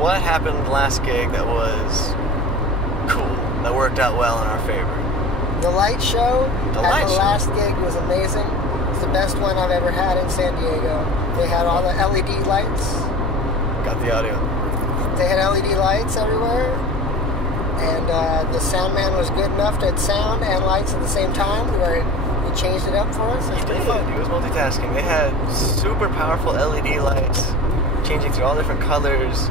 what happened last gig that was cool, that worked out well in our favor? The light show at the last gig was amazing. It's the best one I've ever had in San Diego. They had all the LED lights. Got the audio. They had LED lights everywhere. And the sound man was good enough to have sound and lights at the same time, where he changed it up for us. He did. He was multitasking. They had super powerful LED lights, changing through all different colors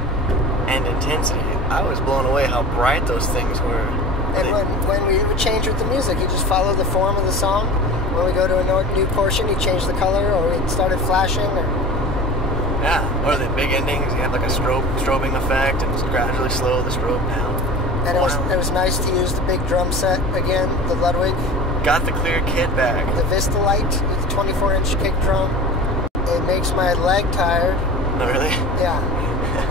and intensity. I was blown away how bright those things were. And when we would change with the music, he'd just follow the form of the song. When we go to a new portion, he'd change the color, or it started flashing. Or the big endings, you have like a strobing effect, and gradually slow the strobe down. And it was nice to use the big drum set again, the Ludwig. Got the clear kit back. The Vista Light with the 24-inch kick drum. It makes my leg tired. Oh, really? Yeah.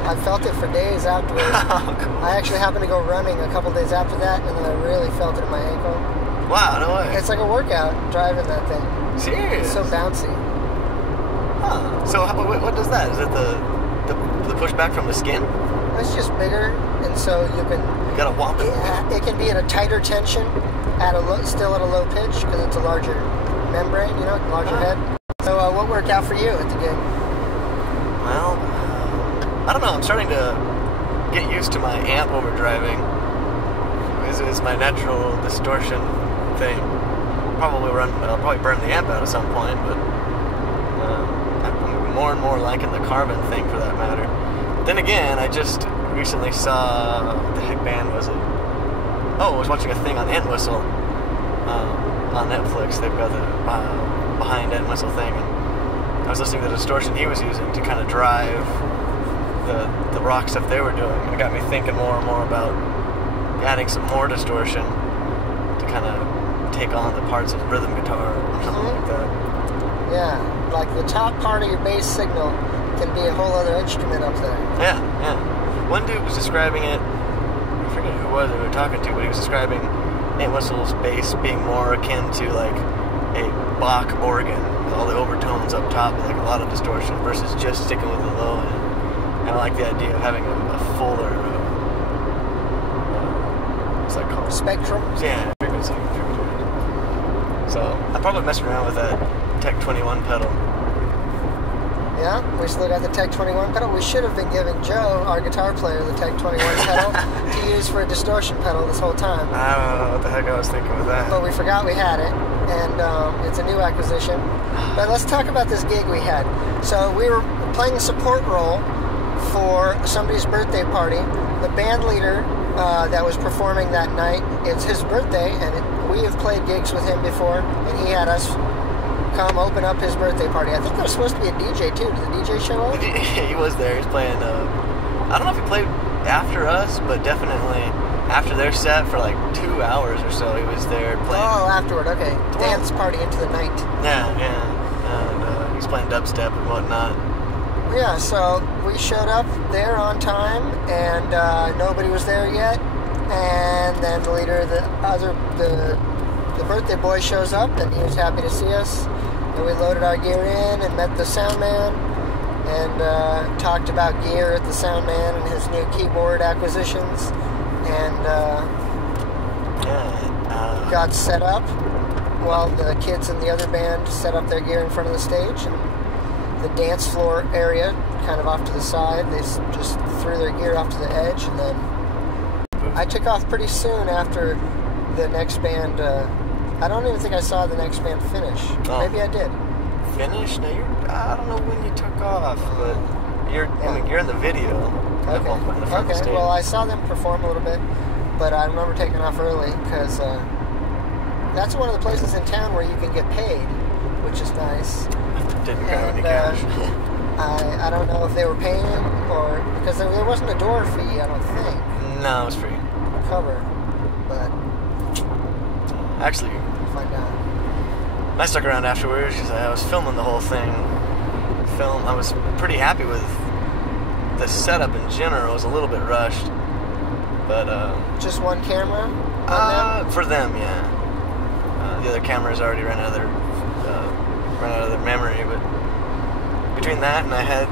I felt it for days afterwards. Oh, cool. I actually happened to go running a couple days after that, and then I really felt it in my ankle. Wow, no way. It's like a workout driving that thing. Serious? It's so bouncy. Huh. So what does that? Is it the pushback from the skin? It's just bigger, and so you can... You gotta walk it. Yeah, it can be at a tighter tension, still at a low pitch, because it's a larger membrane, larger head. So what worked out for you at the gig? Well, I don't know. I'm starting to get used to my amp overdriving. It's my natural distortion thing. I'll probably burn the amp out at some point, but I'm more and more liking the carbon thing for that matter. Then again, I just recently saw, what the heck band was it? Oh, I was watching a thing on Entwistle on Netflix. They've got the behind Entwistle thing, and I was listening to the distortion he was using to kind of drive the rock stuff they were doing, and it got me thinking more and more about adding some more distortion to kind of take on the parts of the rhythm guitar or something like that. Yeah, like the top part of your bass signal can be a whole other instrument up there. Yeah. One dude was describing it, I forget who it was we were talking to, but he was describing Entwistle's bass being more akin to like a Bach organ, with all the overtones up top, with like a lot of distortion, versus just sticking with the low end. And I like the idea of having a fuller, what's that called? Spectrum? Yeah, frequency. So I'll probably mess around with that Tech 21 pedal. Yeah, we still got the Tech 21 pedal. We should have been giving Joe, our guitar player, the Tech 21 pedal to use for a distortion pedal this whole time. I don't know what the heck I was thinking with that. But we forgot we had it, and it's a new acquisition. But let's talk about this gig we had. So we were playing a support role for somebody's birthday party. The band leader that was performing that night, it's his birthday, and we have played gigs with him before, and he had us come open up his birthday party. I think there was supposed to be a DJ too. Did the DJ show up? He was there. He's playing, I don't know if he played after us, but definitely after their set for like 2 hours or so, he was there playing. Oh, afterward, okay. Dance party into the night. Yeah. And he's playing dubstep and whatnot. Yeah, so we showed up there on time, and nobody was there yet. And then the leader, the birthday boy shows up, and he was happy to see us. And we loaded our gear in and met the sound man, and talked about gear at the sound man and his new keyboard acquisitions, and got set up while the kids in the other band set up their gear in front of the stage. And the dance floor area, kind of off to the side, they just threw their gear off to the edge, and then I took off pretty soon after the next band. I don't even think I saw the next band finish. Oh. Maybe I did. Finish? No, I don't know when you took off, but you're in the video. Okay. Well, I saw them perform a little bit, but I remember taking off early because that's one of the places in town where you can get paid, which is nice. Didn't grab any cash. I don't know if they were paying or because there wasn't a door fee. I don't think. No, it was free. Cover, but actually, we'll find out. I stuck around afterwards because I was filming the whole thing. I was pretty happy with the setup in general. It was a little bit rushed, but just one camera. For them, yeah. The other cameras already ran out of their memory, but between that and I had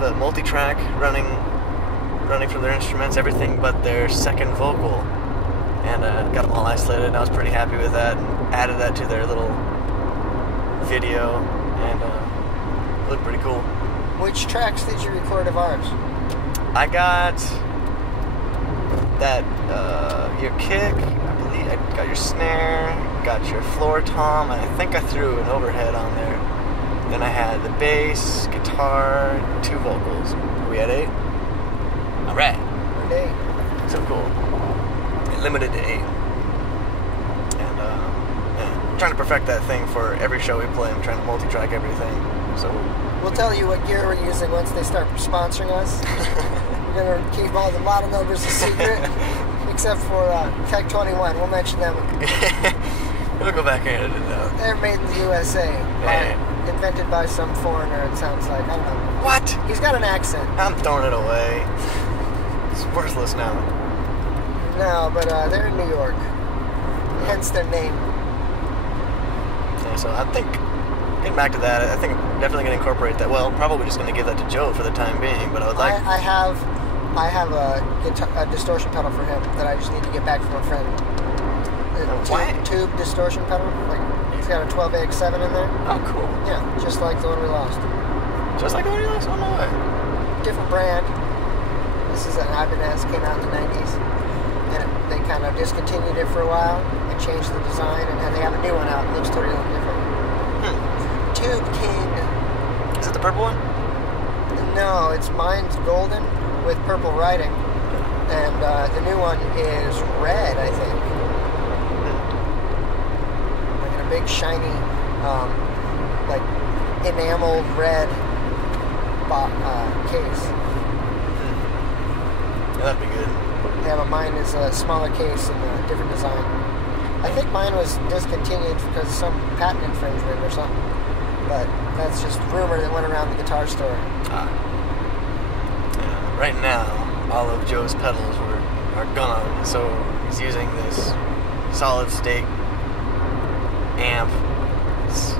the multi-track running running from their instruments, everything but their second vocal. And got them all isolated, and I was pretty happy with that. And added that to their little video, and it looked pretty cool. Which tracks did you record of ours? I got that, your kick, I believe, I got your snare, got your floor tom, and I think I threw an overhead on there. Then I had the bass, guitar, 2 vocals. We had 8? Alright. 8. So cool. Limited to 8. And, yeah, I'm trying to perfect that thing for every show we play. I'm trying to multi-track everything. So we'll tell you what gear we're using once they start sponsoring us. We're going to keep all the model numbers a secret, except for Tech 21. We'll mention them. We'll go back and edit it out. They're made in the USA. Invented by some foreigner, it sounds like. I don't know. What? He's got an accent. I'm throwing it away. It's worthless now. No, but they're in New York. Hence their name. Yeah, so I think, getting back to that, I think I'm definitely going to incorporate that. Well, probably just going to give that to Joe for the time being, but I would like... I have a distortion pedal for him that I just need to get back from a friend. Tube distortion pedal. Like, he's got a 12AX7 in there. Oh, cool. Yeah, just like the one we lost. Just like the one you lost? Oh, no way. Different brand. This is an Ibanez, came out in the 90s. And they kind of discontinued it for a while and changed the design, and then they have a new one out. It looks totally different. Tube King. Is it the purple one? No, mine's golden with purple writing, and the new one is red, I think. Like in a big shiny, like enamel red case. Yeah, that'd be good. Yeah, but mine is a smaller case and a different design. I think mine was discontinued because of some patent infringement or something. But that's just rumor that went around the guitar store. Yeah, right now, all of Joe's pedals are gone, so he's using this solid state amp. It's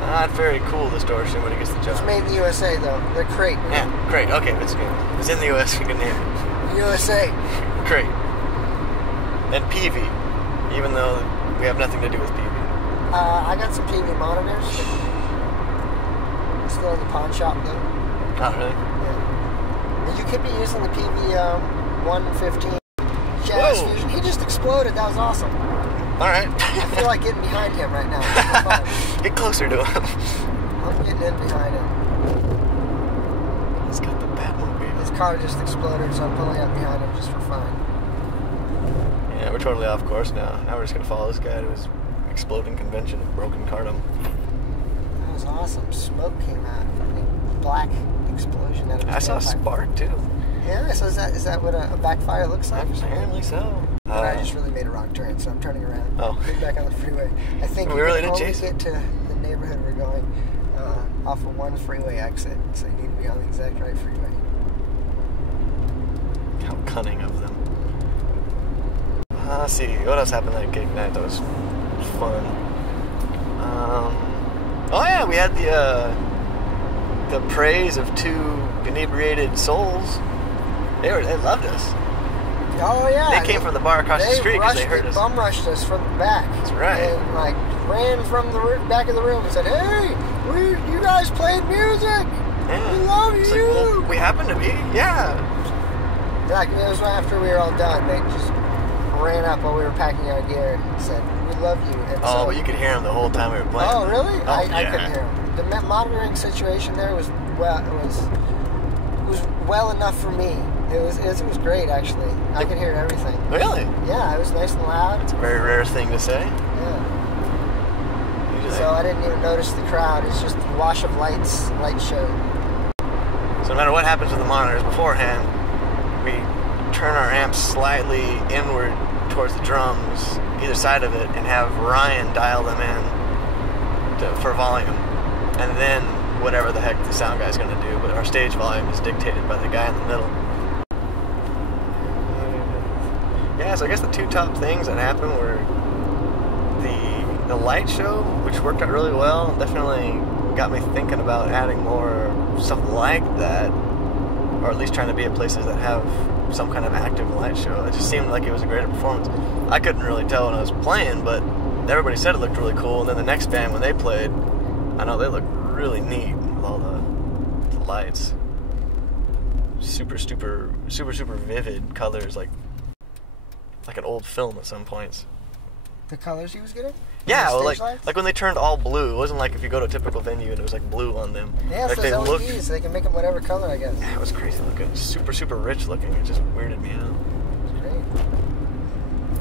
not very cool distortion when it gets the job. It's made in the USA though. The Crate. Yeah, Crate. Okay, it's good. It's in the US. We can name it. USA. Crate. And PV, even though we have nothing to do with PV. I got some PV monitors. Still in the pawn shop though. Oh, really? Yeah. And you could be using the PV 115 Jazz Fusion. He just exploded. That was awesome. Alright. I feel like getting behind him right now. Get closer to him. I'm getting in behind him. He's got the Batmobile. His car just exploded, so I'm pulling up behind him just for fun. Yeah, we're totally off course now. Now we're just going to follow this guy to his exploding convention at Broken Cardum. That was awesome. Smoke came out. A black explosion out of his I saw a spark, too. Yeah, so is that what a backfire looks like? Apparently so. But I just really made a wrong turn, so I'm turning around. Oh. Get back on the freeway. I think we really did chase get to the neighborhood we're going off of one freeway exit, so you need to be on the exact right freeway. How cunning of them. Let's see, what else happened that gig night that was fun? Oh yeah, we had the praise of 2 inebriated souls. They loved us. Oh yeah. They came from the bar across the street because they heard us. Bum rushed us from the back. That's right. And like ran from the back of the room and said, "Hey, you guys played music. Yeah. We love you." It's like, well, we happen to be. Yeah. Like it was after we were all done. They just ran up while we were packing our gear and said, "We love you." And But you could hear them the whole time we were playing. Oh really? Oh, I couldn't hear them. The monitoring situation there was well enough for me. It was great actually. I could hear everything. Really? Yeah, it was nice and loud. It's a very rare thing to say. Yeah. So I didn't even notice the crowd. It's just a wash of light show. So no matter what happens with the monitors beforehand, we turn our amps slightly inward towards the drums, either side of it, and have Ryan dial them in for volume. And then whatever the heck the sound guy's going to do, but our stage volume is dictated by the guy in the middle. Yeah, so I guess the 2 top things that happened were the light show, which worked out really well. Definitely got me thinking about adding more stuff like that. or at least trying to be at places that have some kind of active light show. It just seemed like it was a greater performance. I couldn't really tell when I was playing, but everybody said it looked really cool. And then the next band, when they played, I know they looked really neat with all the lights. Super vivid colors, like an old film at some points. The colors he was getting? Yeah, well, like when they turned all blue. It wasn't like if you go to a typical venue and it was like blue on them. Yeah, like so those LEDs, they can make them whatever color, I guess. Yeah, it was crazy looking. Super rich looking. It just weirded me out. It's great.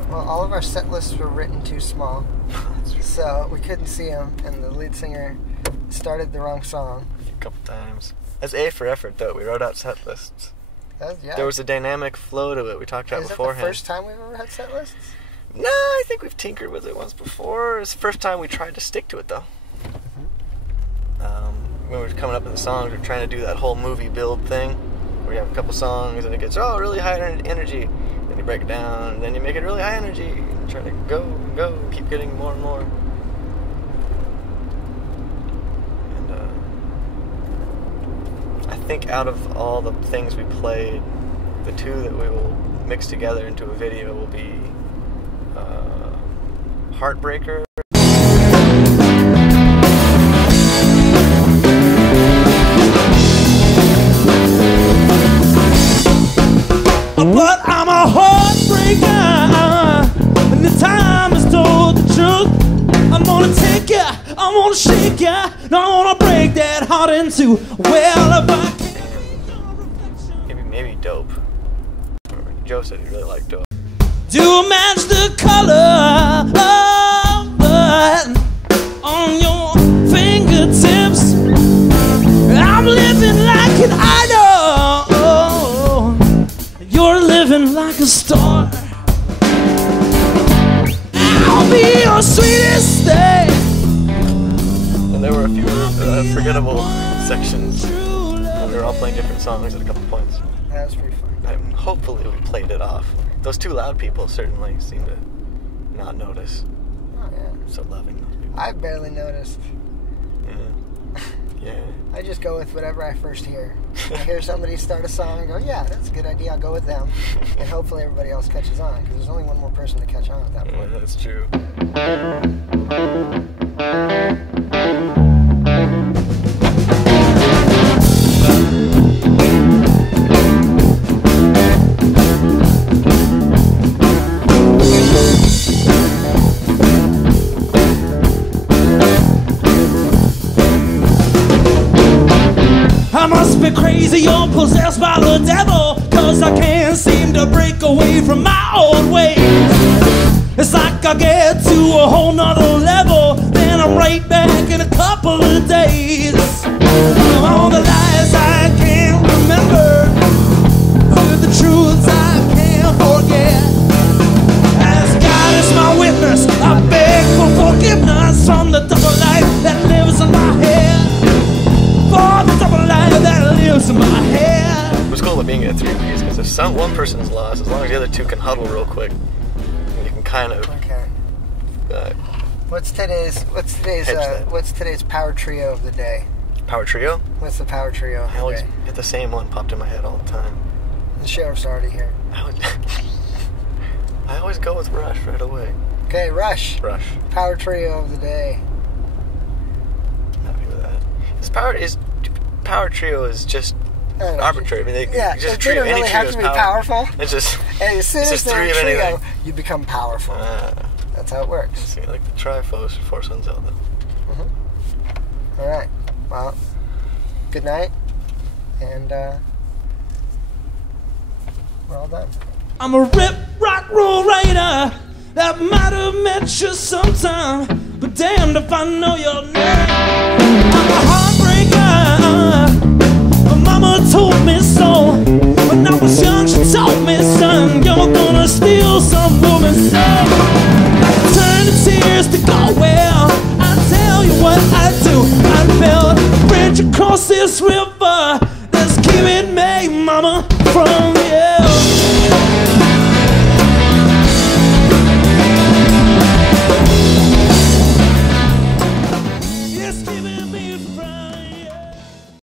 Well, all of our set lists were written too small, so we couldn't see them, and the lead singer started the wrong song. A couple times. That's A for effort, though. We wrote out set lists. Yeah. There was a dynamic flow to it. We talked about beforehand. Is that the first time we've ever had set lists? No, I think we've tinkered with it once before. It's the first time we tried to stick to it, though. When we were coming up with the songs, we were trying to do that whole movie build thing, where you have a couple songs and it gets really high energy. Then you break it down, and then you make it really high energy. And try to go, keep getting more and more. I think out of all the things we played, the two that we will mix together into a video will be Heartbreaker. But I'm a heartbreaker, and the time has told the truth. I'm gonna take ya, I'm gonna shake ya, and I'm gonna break that heart into well if I can. Maybe Dope. Joe said he really liked Dope. To match the color of blood on your fingertips, I'm living like an idol. You're living like a star. I'll be your sweetest thing. And there were a few forgettable sections. We were all playing different songs at a couple points. That was pretty fun. Hopefully we played it off. Those two loud people certainly seem to not notice. Oh, yeah. So loving those people. I barely noticed. Yeah. I just go with whatever I first hear. I hear somebody start a song, I go, yeah, that's a good idea, I'll go with them. And hopefully everybody else catches on, because there's only one more person to catch on at that point. Yeah, that's true. I must be crazy or possessed by the devil, 'cause I can't seem to break away from my old ways. It's like I get to a whole nother level, then I'm right back in a couple of days. All the lies I can't remember, to the truths I can't forget. As God is my witness, I beg for forgiveness from the double life that lives in my head. For the double life that lives in my head. What's cool about being in a three-piece, because if one person's lost, as long as the other two can huddle real quick, you can kind of. Okay. What's today's power trio of the day? Power trio? What's the power trio of I the always day? get the same one popped in my head all the time. The sheriff's already here. I always go with Rush right away. Okay, Rush. Rush. Power trio of the day. I'm happy with that. Power trio is just arbitrary. I mean, It just a trio. didn't really Any have trio to is be powerful. It's just. And as soon as they're a three of trio, anything. you become powerful. That's how it works. See, like the Triforce Force on Zelda. All right. Well, good night, and we're all done. I'm a rip rock roll writer that might have met you sometime, but damned if I know your name. I'm a heartbreaker. My mama told me so. When I was young, she told me, son, you're gonna steal some woman's soul. I turn the tears to go well. I tell you what I do. I build a bridge across this river that's keeping me, mama, from you.